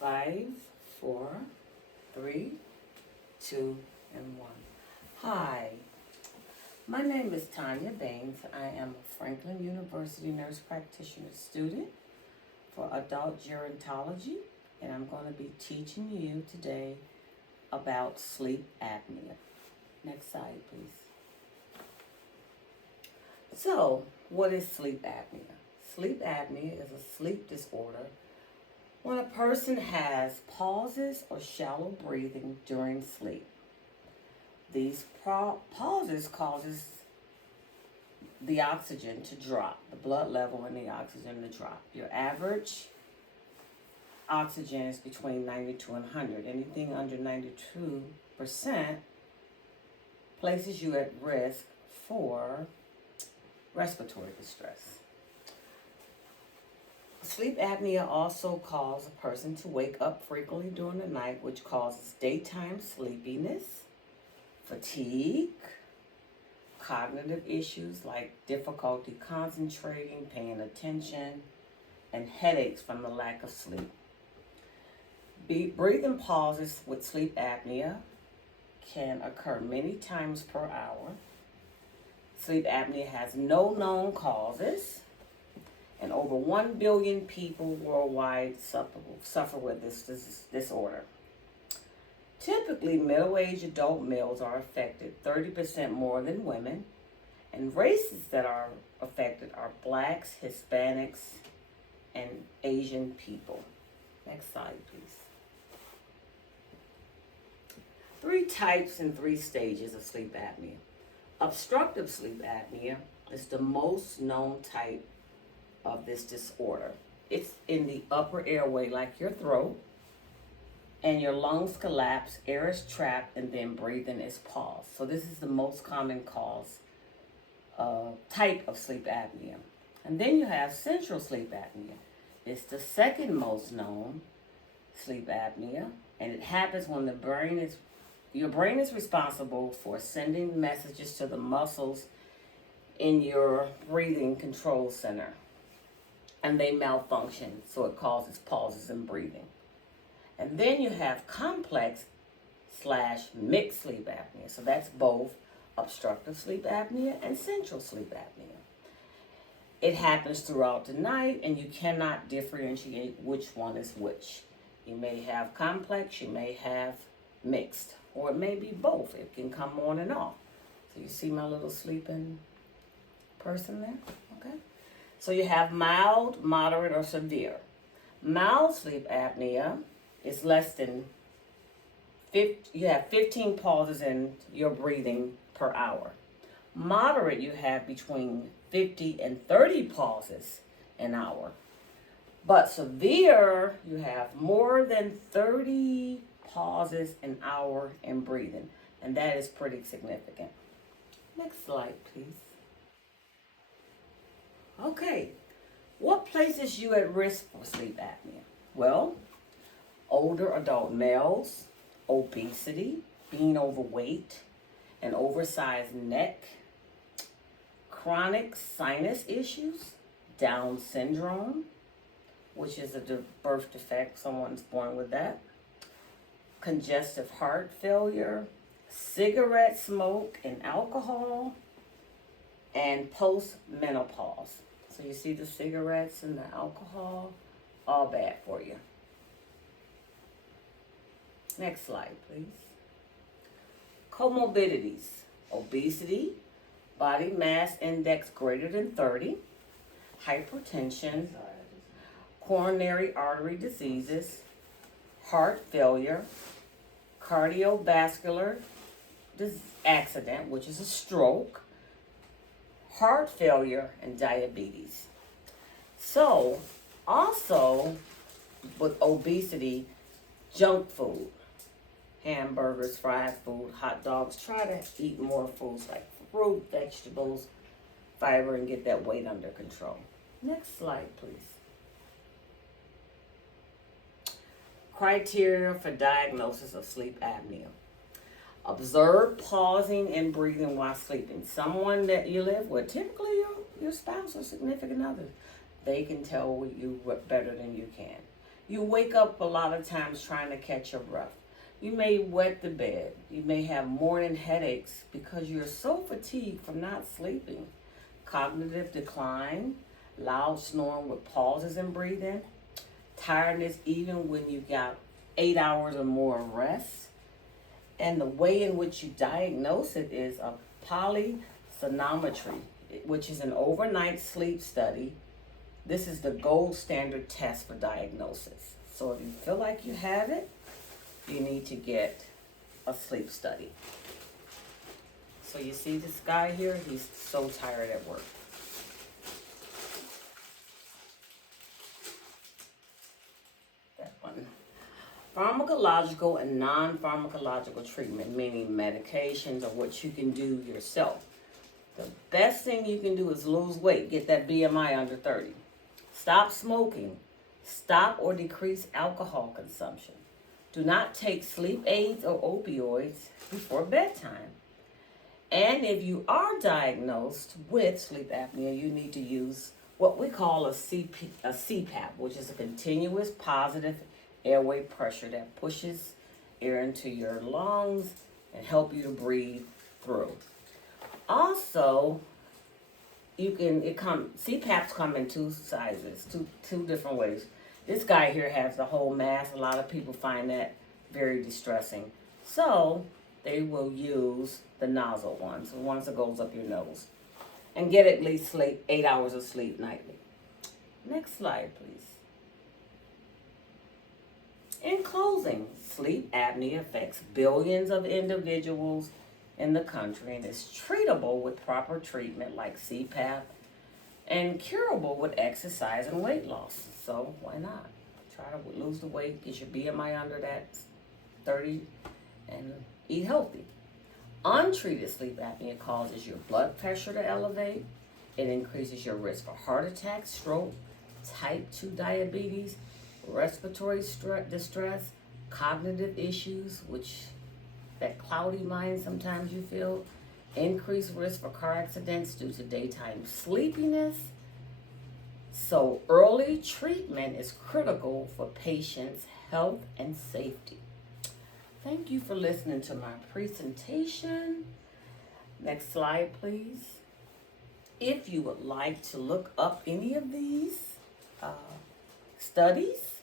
5, 4, 3, 2, and 1. Hi, my name is Tonya Baines. I am a Franklin University nurse practitioner student for adult gerontology, and I'm going to be teaching you today about sleep apnea. Next slide, please. So, what is sleep apnea? Sleep apnea is a sleep disorder when a person has pauses or shallow breathing during sleep. These pauses causes the oxygen to drop, the blood level and the oxygen to drop. Your average oxygen is between 92 and 100. Anything under 92% places you at risk for respiratory distress. Sleep apnea also causes a person to wake up frequently during the night, which causes daytime sleepiness, fatigue, cognitive issues like difficulty concentrating, paying attention, and headaches from the lack of sleep. Breathing pauses with sleep apnea can occur many times per hour. Sleep apnea has no known causes, and over 1 billion people worldwide suffer with this disorder. Typically, middle-aged adult males are affected 30% more than women, and races that are affected are blacks, Hispanics, and Asian people. Next slide, please. 3 types and 3 stages of sleep apnea. Obstructive sleep apnea is the most known type of this disorder. It's in the upper airway, like your throat, and your lungs collapse, air is trapped, and then breathing is paused. So this is the most common type of sleep apnea. And then you have central sleep apnea. It's the second most known sleep apnea, and it happens when your brain is responsible for sending messages to the muscles in your breathing control center, and they malfunction, so it causes pauses in breathing. And then you have complex/mixed sleep apnea. So that's both obstructive sleep apnea and central sleep apnea. It happens throughout the night, and you cannot differentiate which one is which. You may have complex, you may have mixed, or it may be both. It can come on and off. So you see my little sleeping person there? Okay. So you have mild, moderate, or severe. Mild sleep apnea is less than 50, you have 15 pauses in your breathing per hour. Moderate, you have between 50 and 30 pauses an hour. But severe, you have more than 30 pauses an hour in breathing. And that is pretty significant. Next slide, please. Okay, what places you at risk for sleep apnea? Well, older adult males, obesity, being overweight, an oversized neck, chronic sinus issues, Down syndrome, which is a birth defect, someone's born with that, congestive heart failure, cigarette smoke and alcohol, and post-menopause. So you see the cigarettes and the alcohol, all bad for you. Next slide, please. Comorbidities: obesity, body mass index greater than 30, hypertension, coronary artery diseases, heart failure, cardiovascular accident, which is a stroke, heart failure, and diabetes. So, also with obesity, junk food, hamburgers, fried food, hot dogs. Try to eat more foods like fruit, vegetables, fiber, and get that weight under control. Next slide, please. Criteria for diagnosis of sleep apnea. Observe pausing and breathing while sleeping. Someone that you live with, typically your spouse or significant other, they can tell you what better than you can. You wake up a lot of times trying to catch your breath. You may wet the bed. You may have morning headaches because you're so fatigued from not sleeping. Cognitive decline, loud snoring with pauses in breathing, tiredness even when you got 8 hours or more of rest. And the way in which you diagnose it is a polysonometry, which is an overnight sleep study. This is the gold standard test for diagnosis. So if you feel like you have it, you need to get a sleep study. So you see this guy here, he's so tired at work. That one. Pharmacological and non-pharmacological treatment, meaning medications or what you can do yourself. The best thing you can do is lose weight, get that BMI under 30. Stop smoking. Stop or decrease alcohol consumption. Do not take sleep aids or opioids before bedtime. And if you are diagnosed with sleep apnea, you need to use what we call a CPAP, which is a continuous positive airway pressure that pushes air into your lungs and help you to breathe through. Also, CPAPs come in two sizes, two different ways. This guy here has the whole mask. A lot of people find that very distressing. So they will use the nozzle ones, the ones that goes up your nose. And get at least 8 hours of sleep nightly. Next slide, please. In closing, sleep apnea affects billions of individuals in the country and is treatable with proper treatment like CPAP and curable with exercise and weight loss. So why not? Try to lose the weight, get your BMI under that 30, and eat healthy. Untreated sleep apnea causes your blood pressure to elevate. It increases your risk for heart attack, stroke, type 2 diabetes, respiratory distress, cognitive issues, which that cloudy mind sometimes you feel, increased risk for car accidents due to daytime sleepiness. So early treatment is critical for patients' health and safety. Thank you for listening to my presentation. Next slide, please. If you would like to look up any of these studies,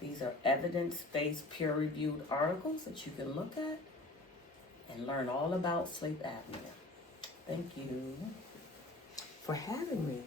these are evidence-based, peer-reviewed articles that you can look at and learn all about sleep apnea. Thank you for having me.